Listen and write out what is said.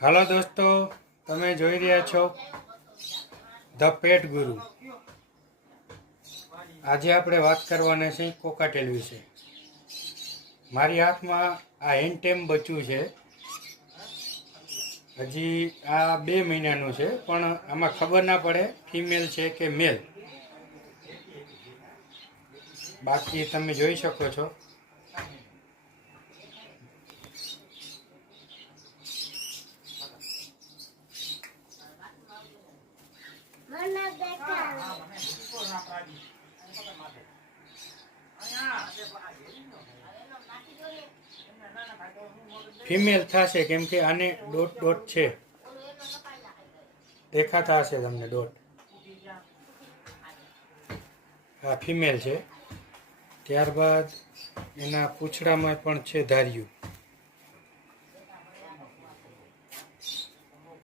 હાલો દોસ્તો, તમે જોઈ રહ્યા છો ધ પેટ ગુરુ। આજે આપણે વાત કરવાના છે કોકાટેલ વિશે। મારી હાથમાં આ હેન્ડટેમ બચ્ચું છે। હજી આ 2 મહિનાનું છે, પણ આમાં ખબર ના પડે ફિમેલ છે કે મેલ। બાકી તમે જોઈ શકો છો। ફિમેલ થશે કેમ કે આને ડોટ ડોટ છે, દેખાતા હશે તમને ડોટ। આ ફિમેલ છે। ત્યારબાદ એના પૂંછડામાં પણ છે ધાર્યું।